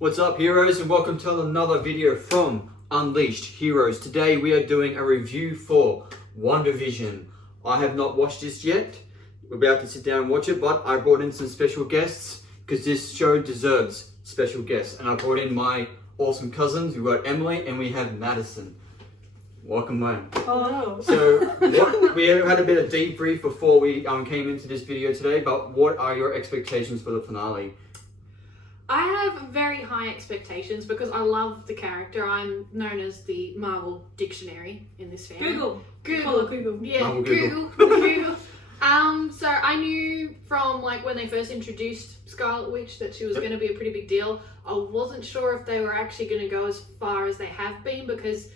What's up, heroes, and welcome to another video from Unleashed Heroes. Today we are doing a review for WandaVision. I have not watched this yet. We're about to sit down and watch it, but I brought in some special guests because this show deserves special guests. And I brought in my awesome cousins. We've got Emily and we have Madison. Welcome, man. Hello. So we had a bit of debrief before we came into this video today, but what are your expectations for the finale? I have very high expectations because I love the character. I'm known as the Marvel dictionary in this family. Google. Yeah, Marvel Google. So I knew from like when they first introduced Scarlet Witch that she was going to be a pretty big deal. I wasn't sure if they were actually going to go as far as they have been because,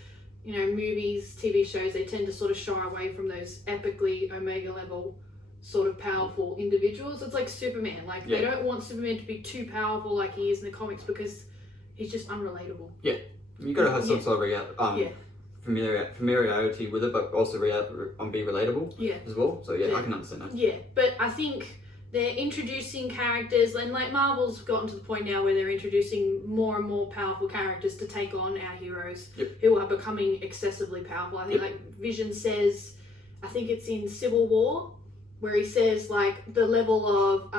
you know, movies, TV shows, they tend to sort of shy away from those epically Omega level sort of powerful individuals. It's like Superman. Like they don't want Superman to be too powerful like he is in the comics because he's just unrelatable. Yeah. You got to have some sort of familiarity with it, but also be relatable as well. So I can understand that. Yeah, but I think they're introducing characters, and like Marvel's gotten to the point now where they're introducing more and more powerful characters to take on our heroes who are becoming excessively powerful. I think like Vision says, I think it's in Civil War, where he says like the level of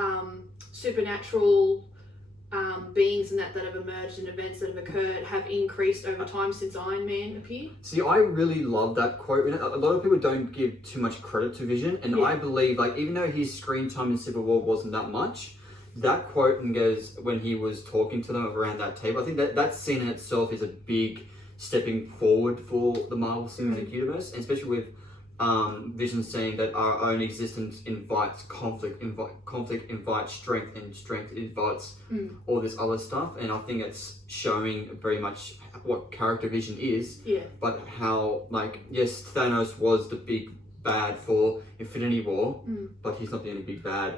supernatural beings and that have emerged and events that have occurred have increased over time since Iron Man appeared. See, I really love that quote. A lot of people don't give too much credit to Vision, and I believe, like, even though his screen time in Civil War wasn't that much, that quote and goes when he was talking to them around that table, I think that scene in itself is a big stepping forward for the Marvel Cinematic Universe, and especially with Vision saying that our own existence invites conflict invites strength, and strength invites all this other stuff. And I think it's showing very much what character Vision is, but how, like, yes, Thanos was the big bad for Infinity War, but he's not the only big bad.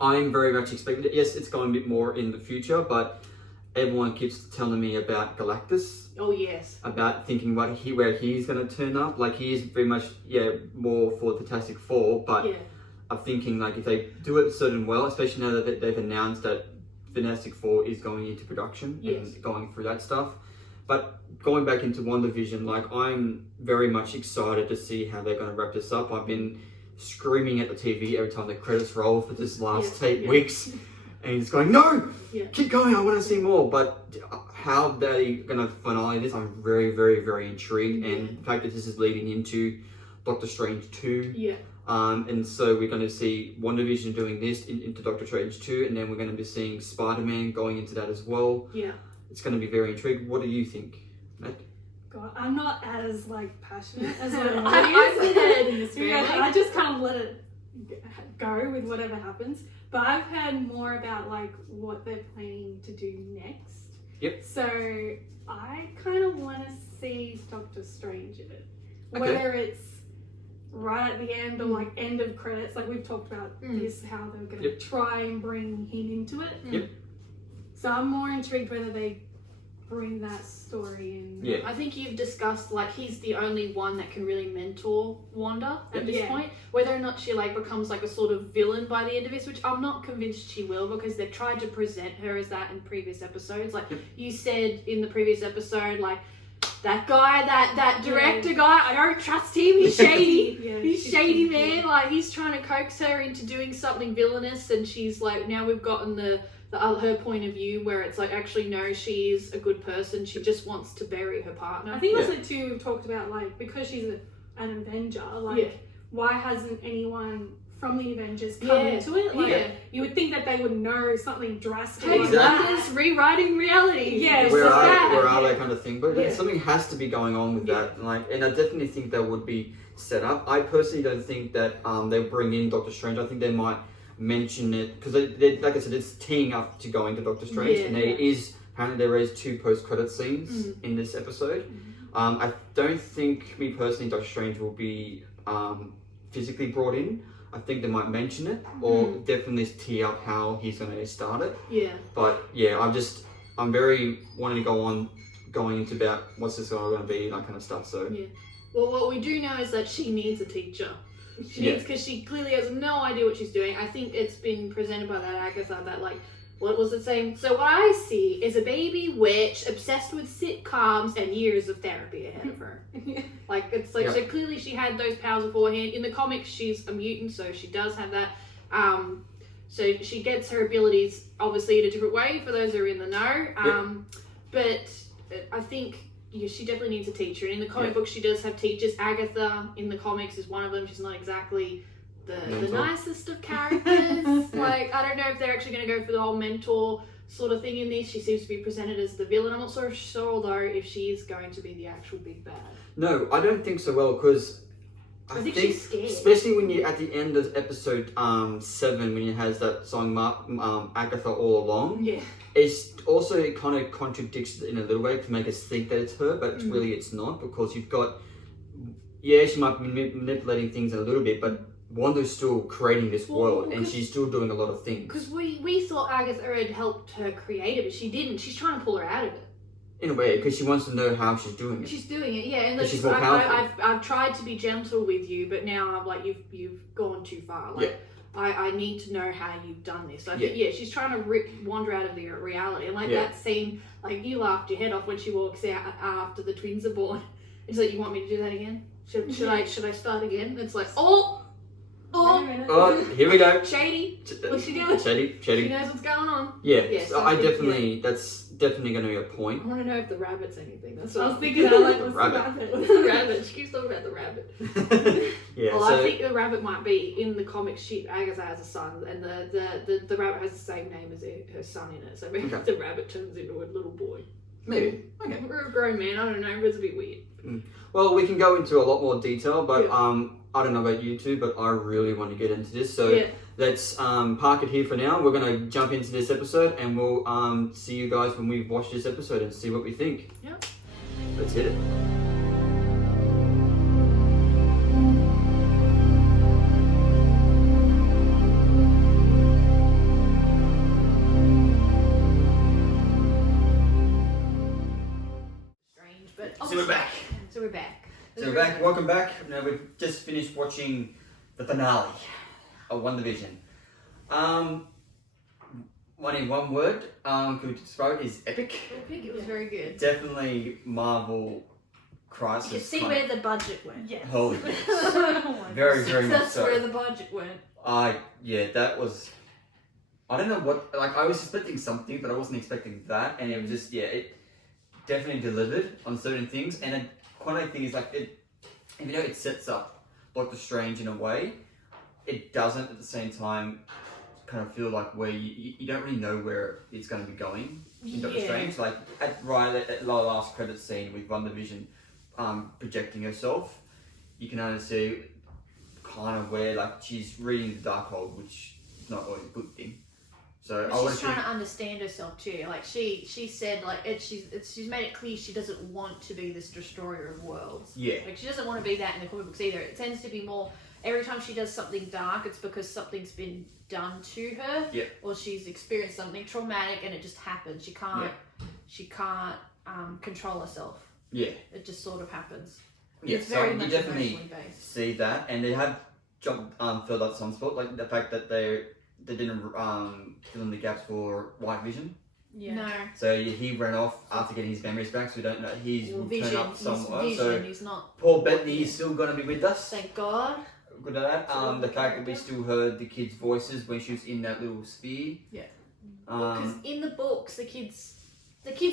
I'm very much expecting it. Yes, it's going a bit more in the future, but everyone keeps telling me about Galactus. Oh yes. About thinking about where he's going to turn up. Like, he is very much more for the Fantastic Four, but I'm thinking, like, if they do it certain well, especially now that they've announced that Fantastic Four is going into production and going through that stuff. But going back into WandaVision, like, I'm very much excited to see how they're going to wrap this up. I've been screaming at the TV every time the credits roll for this last 8 weeks. And he's going, no, keep going, I want to see more. But how they're going to finale this, I'm very, very, very intrigued. And the fact that this is leading into Doctor Strange 2. And so we're going to see WandaVision doing this into Doctor Strange 2. And then we're going to be seeing Spider-Man going into that as well. It's going to be very intriguing. What do you think, Matt? God, I'm not as, like, passionate as what I've heard in this family. I just kind of let it go with whatever happens. But I've heard more about, like, what they're planning to do next. So I kind of want to see Doctor Strange in it. Whether it's right at the end or, like, end of credits. Like, we've talked about this, how they're going to try and bring him into it. So I'm more intrigued whether they bring that story in. I think you've discussed, like, he's the only one that can really mentor Wanda at this point. Whether or not she, like, becomes like a sort of villain by the end of this, which I'm not convinced she will, because they've tried to present her as that in previous episodes. Like you said in the previous episode, like, that guy, that director guy, I don't trust him. He's shady. He's shady, man. Like, he's trying to coax her into doing something villainous, and she's like, now we've gotten her point of view where it's like, actually no, she is a good person, she just wants to bury her partner. I think also too, we've talked about, like, because she's an Avenger, like, why hasn't anyone from the Avengers come into it? Like, you would think that they would know something drastic. Wanda's rewriting reality. Where are they, kind of thing. But something has to be going on with that. Like, and I definitely think that would be set up. I personally don't think that they'll bring in Doctor Strange. I think they might mention it because like I said, it's teeing up to go into Doctor Strange, and there is 2 post-credit scenes in this episode. I don't think, me personally, Doctor Strange will be physically brought in. I think they might mention it, or definitely tee up how he's going to start it. But I'm very wanting to going into about what's this going to be, that kind of stuff. So well, what we do know is that she needs a teacher. She needs, because she clearly has no idea what she's doing. I think it's been presented by that Agatha that, like, what was it saying? So what I see is a baby witch obsessed with sitcoms and years of therapy ahead of her. Like, it's like, so clearly she had those powers beforehand. In the comics, she's a mutant, so she does have that. So she gets her abilities, obviously, in a different way, for those who are in the know. But I think she definitely needs a teacher. And in the comic book, she does have teachers. Agatha, in the comics, is one of them. She's not exactly the nicest of characters. Like, I don't know if they're actually going to go for the whole mentor sort of thing in this. She seems to be presented as the villain. I'm not so sure, though, if she's going to be the actual big bad. No, I don't think so well, because I think she's scared. Especially when you, at the end of episode 7, when you has that song Agatha All Along, it's also, it kind of contradicts in a little way to make us think that it's her, but really it's not, because you've got, she might be manipulating things a little bit, but Wanda's still creating this world, and she's still doing a lot of things. Because we thought Agatha had helped her create it, but she didn't. She's trying to pull her out of it. In a way, because she wants to know how she's doing it. She's doing it, yeah. And she's more powerful. I've tried to be gentle with you, but now I'm like, you've gone too far. Like, I need to know how you've done this. I think, she's trying to rip Wanda out of the reality. And like that scene, like, you laughed your head off when she walks out after the twins are born. It's like, you want me to do that again? Should I start again? It's like, oh, here we go. Shady. What's she doing? Shady. She knows what's going on. Yeah, so I definitely, that's definitely going to be a point. I want to know if the rabbit's anything. That's what what I was thinking. I like, what's the rabbit? What's the rabbit? She keeps talking about the rabbit. Well, I think the rabbit might be in the comics. Agatha has a son, and the rabbit has the same name as her son in it. So maybe the rabbit turns into a little boy. Maybe. Okay. We're a grown man. I don't know. It's a bit weird. Well, we can go into a lot more detail, but I don't know about you two, but I really want to get into this. So let's park it here for now. We're going to jump into this episode, and we'll see you guys when we've watched this episode and see what we think. Yeah. Let's hit it. Strange, but So we're back. So we're back. Welcome back. Now we've just finished watching the finale of WandaVision. In one word, could we describe it as epic? Epic. It was very good. Definitely Marvel crisis. You can see where the budget went. Yes. Holy very, very much That's so. where the budget went. That was. I don't know what. Like, I was expecting something, but I wasn't expecting that, and it was just it definitely delivered on certain things. And quite a thing is like even though it sets up Doctor Strange in a way, it doesn't at the same time kind of feel like where you don't really know where it's going to be going in Doctor Strange. Like at the last credit scene with WandaVision projecting herself, you can only see kind of where like she's reading the Darkhold, which is not always a good thing. So she's trying to understand herself too. Like she said, like she's made it clear she doesn't want to be this destroyer of worlds. Yeah. Like she doesn't want to be that in the comic books either. It tends to be more every time she does something dark, it's because something's been done to her. Yeah. Or she's experienced something traumatic and it just happens. She can't control herself. Yeah. It just sort of happens. Yeah. It's very much definitely based. See that, and they have jumped filled out some spot, like the fact that they didn't fill in the gaps for White Vision. Yeah. No. So he ran off after getting his memories back, so we don't know. Will turn up somewhere. Vision, so he's not. Paul Bettany is still going to be with us. Thank God. Good at that. The fact that we still heard the kids' voices when she was in that little sphere. Yeah. Because in the books, the kids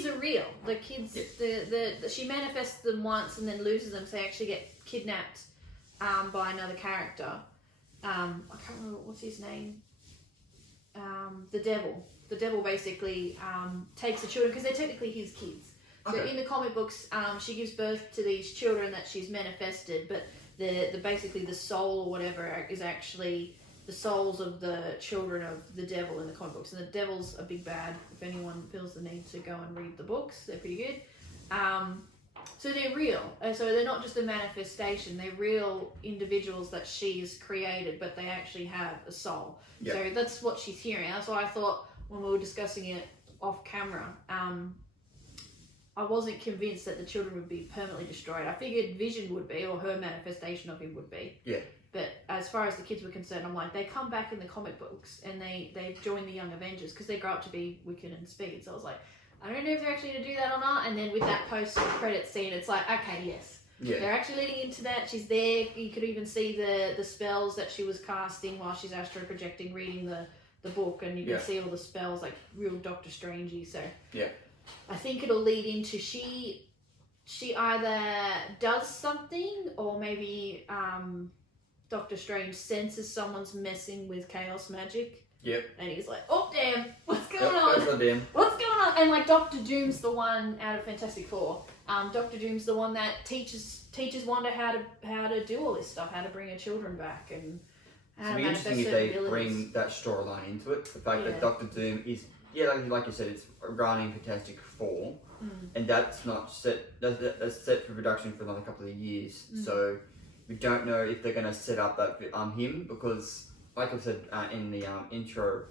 are real. The kids, she manifests them once and then loses them, so they actually get kidnapped by another character. I can't remember what's his name. The devil basically takes the children because they're technically his kids. Okay. So in the comic books, she gives birth to these children that she's manifested, but the basically the soul or whatever is actually the souls of the children of the devil in the comic books. And the devil's a big bad. If anyone feels the need to go and read the books, they're pretty good. So they're real. So they're not just a manifestation. They're real individuals that she's created, but they actually have a soul. Yep. So that's what she's hearing. That's why I thought when we were discussing it off camera, I wasn't convinced that the children would be permanently destroyed. I figured Vision would be, or her manifestation of him would be. Yeah. But as far as the kids were concerned, I'm like, they come back in the comic books and they join the Young Avengers because they grow up to be Wicked and Speed. So I was like, I don't know if they're actually going to do that or not. And then with that post-credit scene, it's like, okay, yes. Yeah. They're actually leading into that. She's there. You could even see the spells that she was casting while she's astro projecting, reading the book, and you can see all the spells, like real Doctor Strangey. So I think it'll lead into she either does something, or maybe Doctor Strange senses someone's messing with chaos magic. Yep. And he's like, oh damn, what's going on? What's going on? And like Doctor Doom's the one out of Fantastic Four. Doctor Doom's the one that teaches Wanda how to do all this stuff, how to bring her children back, and how to manifest it'd be interesting if they abilities. bring that storyline into it. The fact that Doctor Doom is like you said, it's running Fantastic Four, and that's not set. That's set for production for another couple of years. So we don't know if they're going to set up that him, because, like I said in the intro,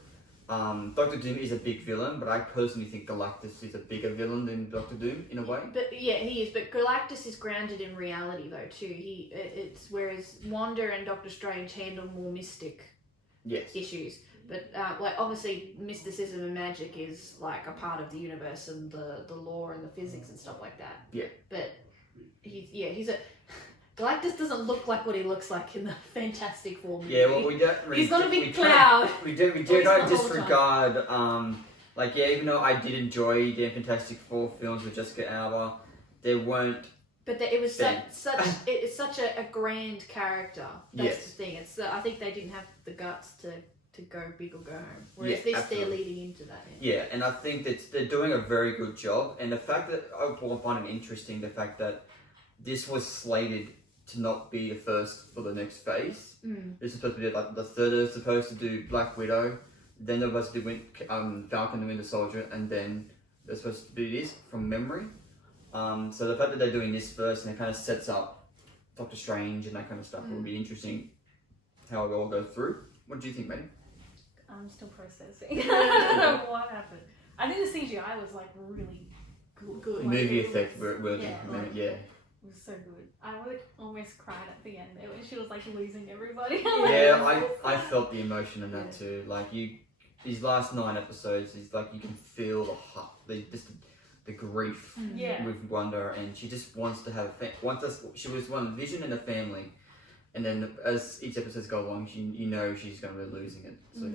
Doctor Doom is a big villain, but I personally think Galactus is a bigger villain than Doctor Doom in a way. But he is. But Galactus is grounded in reality though too. It's whereas Wanda and Doctor Strange handle more mystic issues. But like obviously mysticism and magic is like a part of the universe and the lore and the physics and stuff like that. Yeah. But he's a Galactus doesn't look like what he looks like in the Fantastic Four movie. Yeah, well, we don't really... He's not a big cloud. We do not disregard, even though I did enjoy the Fantastic Four films with Jessica Alba, they weren't... But it was it's such a grand character. That's the thing. It's I think they didn't have the guts to go big or go home. Whereas they're leading into that. Yeah, and I think that they're doing a very good job. And the fact that I find it interesting, the fact that this was slated to not be the first for the next phase. It's supposed to be like the third is supposed to do Black Widow, then they're supposed to do Falcon and Winter Soldier, and then they're supposed to do this from memory. So the fact that they're doing this first, and it kind of sets up Doctor Strange and that kind of stuff, will be interesting how it all goes through. What do you think, Maddie? I'm still processing. I don't know what happened. I think the CGI was like really good. Movie effect, it was so good. I almost cried at the end there when she was like losing everybody. I felt the emotion in that too. Like these last 9 episodes is like you can feel the heart, the grief with Wanda, and she just wants to have she was one Vision and a family, and then as each episodes go along, you know she's going to be losing it. So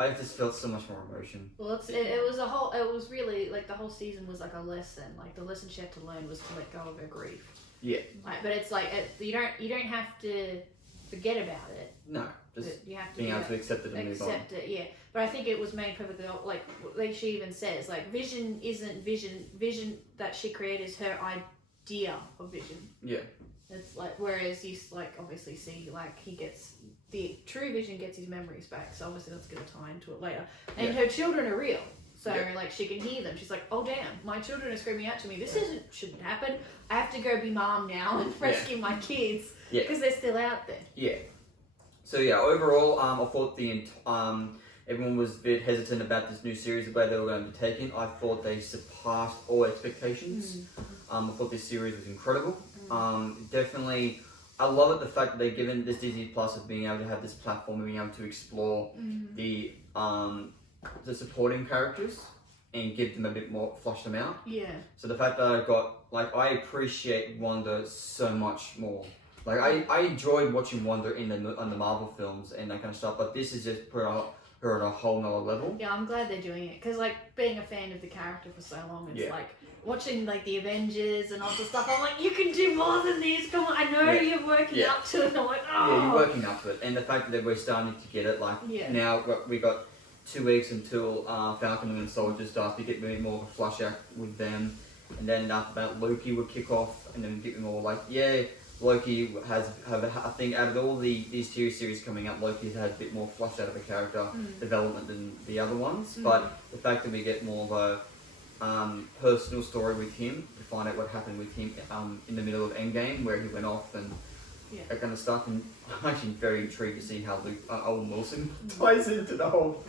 I just felt so much more emotion. Well, it was really like the whole season was like a lesson. Like the lesson she had to learn was to let go of her grief. Yeah. Like, but it's like you don't have to forget about it. No, just you have to being able to accept it and move on. Accept it, yeah. But I think it was made perfectly. Like she even says, like Vision isn't Vision. Vision that she created is her idea of Vision. Yeah. It's like, whereas you like obviously see like the true Vision gets his memories back, so obviously that's going to tie into it later. And her children are real, so like she can hear them. She's like, oh damn, my children are screaming out to me. This shouldn't happen. I have to go be mom now and rescue my kids because they're still out there. Yeah. So overall, I thought everyone was a bit hesitant about this new series, the way they were going to be taken. I thought they surpassed all expectations. I thought this series was incredible. Definitely, I love it, the fact that they've given this Disney Plus of being able to have this platform and being able to explore the supporting characters and give them a bit more, flush them out. Yeah. So the fact that I appreciate Wanda so much more. Like I enjoyed watching Wanda on the Marvel films and that kind of stuff, but this is just put her at a whole nother level. Yeah, I'm glad they're doing it, because like being a fan of the character for so long, it's like watching like the Avengers and all this stuff. I'm like, you can do more than this. Come on, I know you're working up to it. I'm like, oh. Yeah, you're working up to it, and the fact that we're starting to get it, like now we got 2 weeks until Falcon and Winter Soldier starts to get more of a flush out with them, and then after that Loki would kick off, and then get more like Loki has I think out of all these series coming up, Loki's had a bit more flush out of a character development than the other ones. But the fact that we get more of a personal story with him, to find out what happened with him in the middle of Endgame, where he went off and that kind of stuff, and I'm actually very intrigued to see how Owen Wilson ties into the whole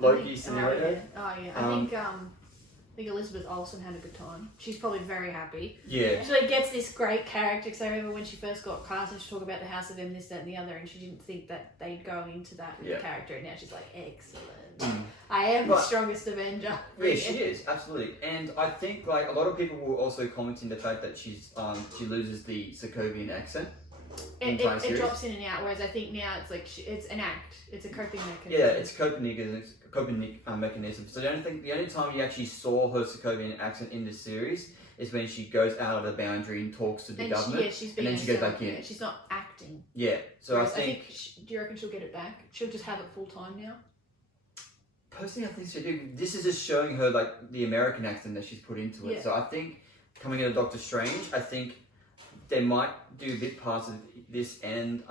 Loki scenario. I think I think Elizabeth Olsen had a good time. She's probably very happy. Yeah. She like gets this great character, because I remember when she first got cast and she talked about the House of M, this, that and the other, and she didn't think that they'd go into that with the character, and now she's like, excellent. I am the strongest Avenger. Yeah, she is, absolutely. And I think like a lot of people will also comment in the fact that she's she loses the Sokovian accent. It drops in and out, whereas I think now it's like it's an act. It's a coping mechanism. Yeah, it's coping mechanism. So the only time you actually saw her Sokovian accent in this series is when she goes out of the boundary and talks to the government, and then she goes back in. She's not acting. Yeah, so whereas I think do you reckon she'll get it back? She'll just have it full time now. Personally, I think she do. This is just showing her like the American accent that she's put into it. So I think coming into Doctor Strange, I think they might do a bit parts of this and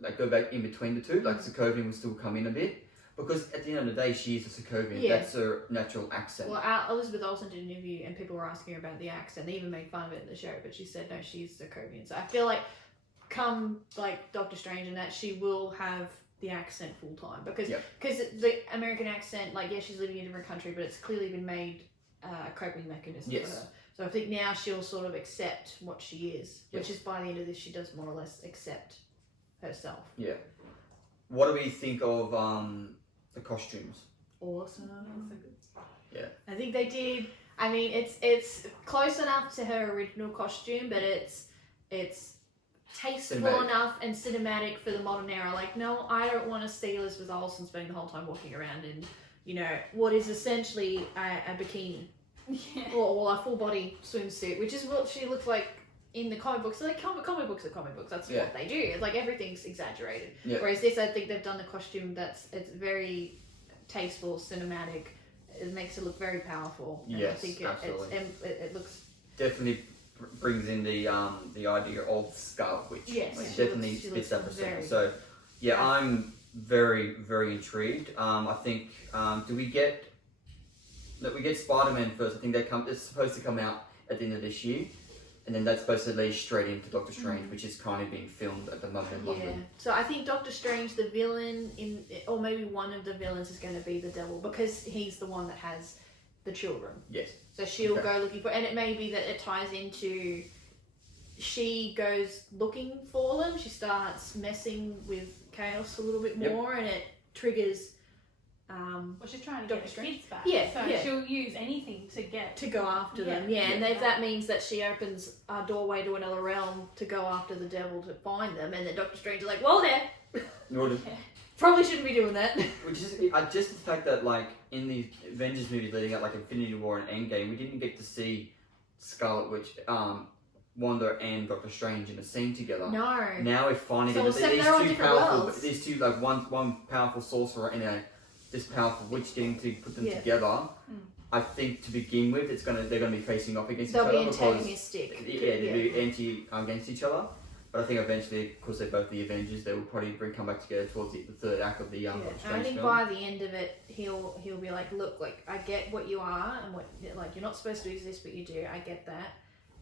like go back in between the two. Like Sokovian will still come in a bit, because at the end of the day, she is a Sokovian. Yeah. That's her natural accent. Well, Elizabeth Olsen did an interview and people were asking her about the accent. They even made fun of it in the show, but she said no, she's Sokovian. So I feel like come like Doctor Strange and that, she will have the accent full time, because the American accent, like she's living in a different country, but it's clearly been made a coping mechanism for her. So I think now she'll sort of accept what she is, which is by the end of this, she does more or less accept herself. Yeah. What do we think of the costumes? Awesome. Yeah. I think they did. I mean, it's close enough to her original costume, but it's tasteful enough and cinematic for the modern era. Like, no, I don't want to see Elizabeth Olsen spending the whole time walking around in, what is essentially a bikini. Or a full body swimsuit, which is what she looks like in the comic books. So like comic books are comic books. That's what they do. It's like everything's exaggerated. Whereas this, I think they've done the costume it's very tasteful, cinematic. It makes it look very powerful. And yes, I think absolutely. It looks definitely brings in the idea of Scarlet Witch. Yes, like, definitely fits that persona. So I'm very, very intrigued. I think we get Spider-Man first. I think it's supposed to come out at the end of this year, and then that's supposed to lead straight into Doctor Strange, which is kind of being filmed at the moment in London. So I think Doctor Strange, the villain or maybe one of the villains, is going to be the devil, because he's the one that has the children. Yes. So she'll go looking for, and it may be that it ties into, she goes looking for them. She starts messing with Chaos a little bit more, and it triggers. She's trying to get her kids back. So she'll use anything to go after them. And if that means that she opens a doorway to another realm to go after the devil to find them, and then Doctor Strange is like, well, there. Probably shouldn't be doing that. Which is just the fact that like in the Avengers movies leading up, like Infinity War and Endgame, we didn't get to see Scarlet Witch, Wanda and Doctor Strange in a scene together. No. Now we're finding these two like one powerful sorcerer and this powerful witch getting to put them together. I think to begin with, they're gonna be facing off against each other. They'll be antagonistic. They'll be against each other. But I think eventually, because they're both the Avengers, they will probably come back together towards the third act of the Strange I think film. by the end of it, he'll be like, look, like I get what you are and what like you're not supposed to exist, but you do. I get that,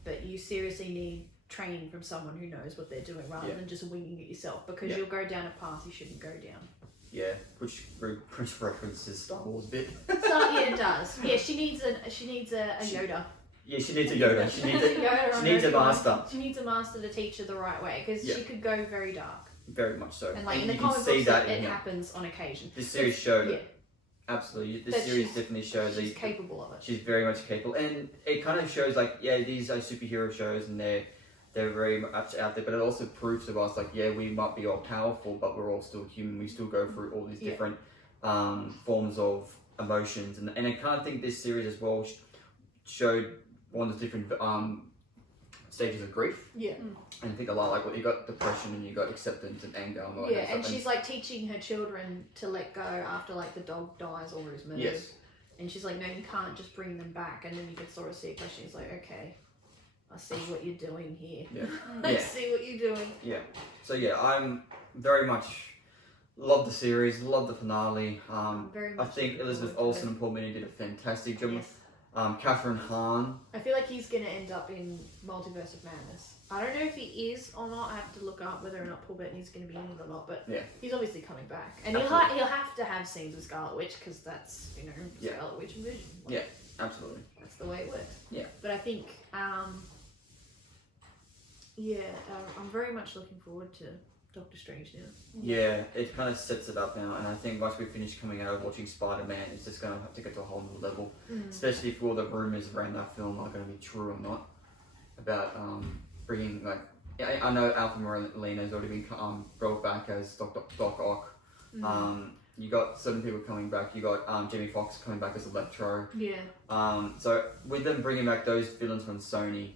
but you seriously need training from someone who knows what they're doing rather than just winging it yourself, because you'll go down a path you shouldn't go down. Yeah, which references Star Wars a bit. It does. Yeah, she needs a Yoda. Yeah, she needs a Yoda. She needs a master. She needs a master to teach her the right way, because she could go very dark. Very much so. And like in the comic books, it happens on occasion. This series showed it. Absolutely. This series definitely shows she's capable of it. She's very much capable. And it kind of shows like, these are superhero shows and they're very much out there, but it also proves to us like, we might be all powerful, but we're all still human. We still go through all these different forms of emotions. And I kind of think this series as well showed one of the different stages of grief. Yeah. And I think a lot like you got depression and you got acceptance and anger and all that and she's like teaching her children to let go after like the dog dies or is murdered. Yes. And she's like, no, you can't just bring them back. And then you can sort of see it, because she's like, okay, I see what you're doing here. Yeah. I see what you're doing. Yeah. So I'm very much love the series, love the finale. I think Elizabeth Olsen and Paul Bettany did a fantastic job. Yes. Catherine Hahn. I feel like he's going to end up in Multiverse of Madness. I don't know if he is or not. I have to look up whether or not Paul Bettany's going to be in it or not. But he's obviously coming back, and he'll have to have scenes with Scarlet Witch, because that's Scarlet Witch and Vision. Absolutely. That's the way it works. Yeah. But I think, I'm very much looking forward to Doctor Strange now. Yeah, it kind of sets it up now, and I think once we finish coming out of watching Spider-Man, it's just going to have to get to a whole new level, especially if all the rumours around that film are going to be true or not, about bringing, like, I know Alfred Molina's already been brought back as Doc Ock. You got certain people coming back. You got Jamie Foxx coming back as Electro. Yeah. So with them bringing back those villains from Sony,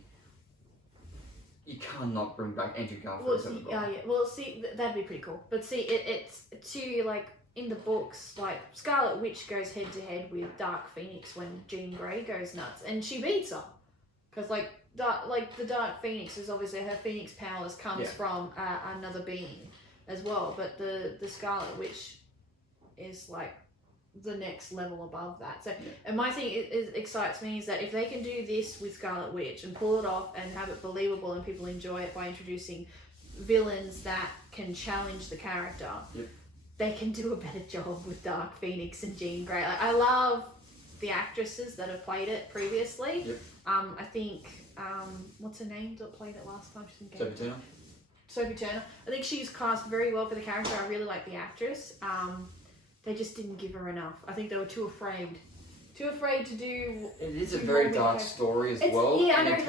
you cannot bring back Andrew Garfield. Well, see, that'd be pretty cool. But see, it's to, like, in the books, like, Scarlet Witch goes head to head with Dark Phoenix when Jean Grey goes nuts, and she beats her. Because, like, the Dark Phoenix is obviously, her Phoenix powers comes from another being as well, but the Scarlet Witch is, like, the next level above that. So, and my thing excites me is that if they can do this with Scarlet Witch and pull it off and have it believable and people enjoy it by introducing villains that can challenge the character, they can do a better job with Dark Phoenix and Jean Grey. Like, I love the actresses that have played it previously. I think what's her name that played it last time? She's in Sophie Turner. Sophie Turner. I think she's cast very well for the character. I really like the actress. They just didn't give her enough. I think they were too afraid to do. It is a very dark story as well. Yeah, I know, and it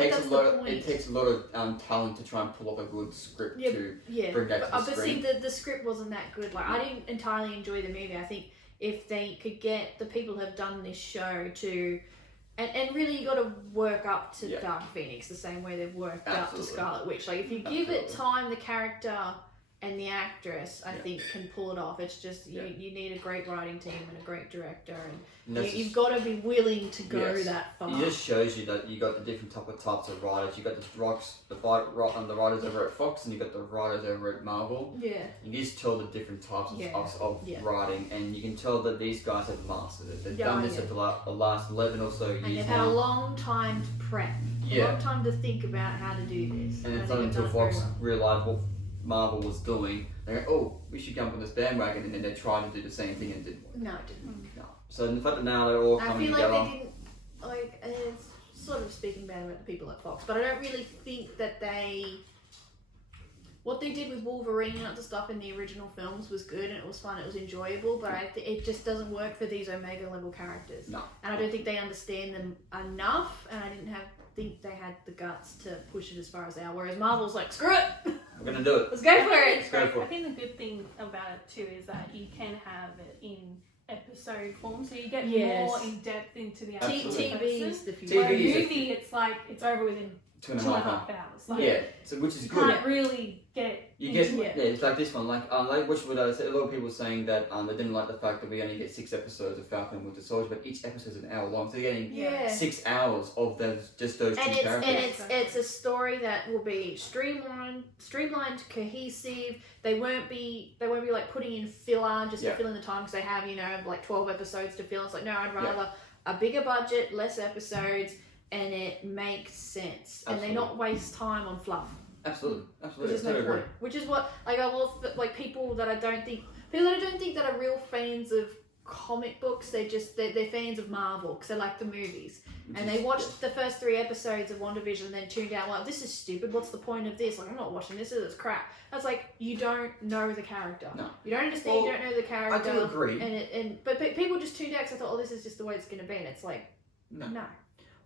takes a lot of talent to try and pull off a good script to bring that to the screen. But see, the script wasn't that good. Like, I didn't entirely enjoy the movie. I think if they could get the people who have done this show to, and really you got to work up to Dark Phoenix the same way they've worked up to Scarlet Witch. Like, if you give it time, the character and the actress, I think, can pull it off. It's just, you need a great writing team and a great director, and you've got to be willing to go that far. It just shows you that you got the different types of writers. You got the writers over at Fox, and you got the writers over at Marvel. Yeah. You just tell the different types of writing, and you can tell that these guys have mastered it. They've done this for the last 11 or so years. And they've had a long time to prep. A long time to think about how to do this. And it's not until Fox realised what Marvel was doing, they go, oh, we should jump on this bandwagon, and then they tried to do the same thing and it didn't work. No, it didn't. No. So the fact that now they're all coming together. I feel like they didn't, like, it's sort of speaking bad about the people at Fox, but I don't really think that what they did with Wolverine and other stuff in the original films was good, and it was fun, it was enjoyable, but it just doesn't work for these Omega level characters. No. And I don't think they understand them enough, and I didn't think they had the guts to push it as far as they are, whereas Marvel's like, screw it! We're going to do it. Let's go for it! I think the good thing about it too is that you can have it in episode form, so you get more in depth into the actual TV is the future. Where a movie, it's like, it's over within 2.5 hours. Like, so which is you good. can't really get it's like this one. Like which would I say, a lot of people saying that they didn't like the fact that we only get 6 episodes of Falcon and Winter Soldier, but each episode is an hour long, so you're getting 6 hours of those two characters. And it's a story that will be streamlined, cohesive. They won't be like putting in filler just to fill in the time, because they have like 12 episodes to fill. It's like, no, I'd rather a bigger budget, less episodes, and it makes sense, and they not waste time on fluff. Absolutely. Which is no point. Which is what, like, I love, like, people that I don't think that are real fans of comic books. They're fans of Marvel because they like the movies, and they watched the first 3 episodes of WandaVision and then tuned out. Like, this is stupid. What's the point of this? Like, I'm not watching this. It's crap. I was like, you don't know the character. No. You don't understand. You don't know the character. I do agree. But people just tuned out because I thought, oh, this is just the way it's going to be, and it's like, no.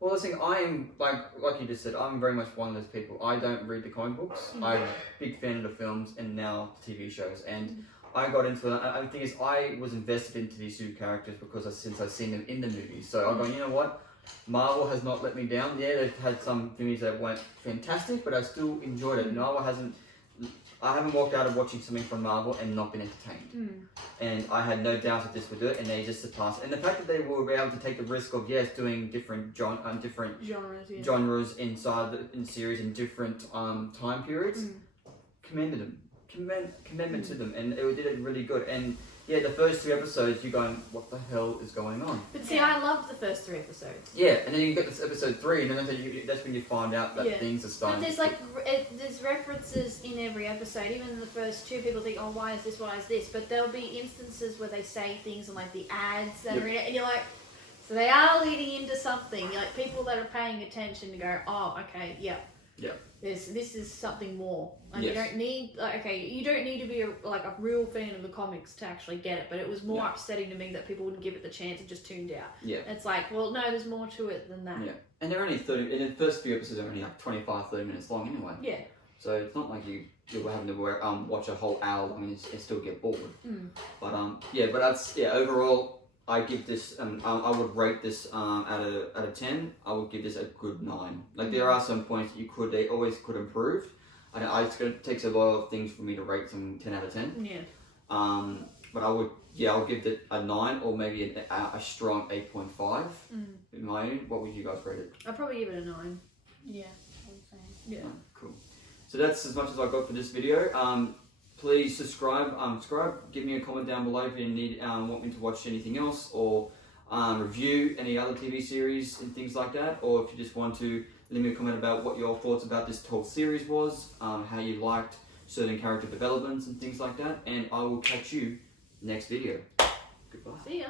Well, the thing, I am, like you just said, I'm very much one of those people. I don't read the comic books. I'm a big fan of the films and now TV shows. And I got into it. The thing is, I was invested into these 2 characters since I've seen them in the movies. So I'm going, you know what? Marvel has not let me down. Yeah, they've had some movies that weren't fantastic, but I still enjoyed it. I haven't walked out of watching something from Marvel and not been entertained. And I had no doubt that this would do it, and they just surpassed it. And the fact that they were able to take the risk of, doing different genres inside the series in different time periods, commendment to them, and they did it really good. And the first 3 episodes, you're going, what the hell is going on? But see, I loved the first 3 episodes. Yeah, and then you get this episode 3, and then that's when you find out that things are starting. But there's references in every episode. Even in the first 2, people think, oh, why is this? But there'll be instances where they say things in, like, the ads that are in it, and you're like, So they are leading into something. Like people that are paying attention to go, oh, okay, yeah. Yeah. This is something more. And yes. you don't need, you don't need to be a real fan of the comics to actually get it. But it was more upsetting to me that people wouldn't give it the chance and just tuned out. Yeah. It's like, well, no, there's more to it than that. Yeah. And they're only 30, in the first few episodes are only like 25, 30 minutes long anyway. Yeah. So it's not like you're having to watch a whole hour long and still get bored. Mm. But but that's overall I give this I would rate this out of 10. I would give this a good 9. Like there are some points they always could improve. It takes a lot of things for me to rate some 10 out of 10. Yeah. But I'll give it a 9 or maybe a strong 8.5. In my own. What would you guys rate it? I'd probably give it a 9. Yeah. Yeah. Cool. So that's as much as I got for this video. Please subscribe. Give me a comment down below if you need want me to watch anything else or review any other TV series and things like that. Or if you just want to leave me a comment about what your thoughts about this whole series was, how you liked certain character developments and things like that. And I will catch you next video. Goodbye. See ya.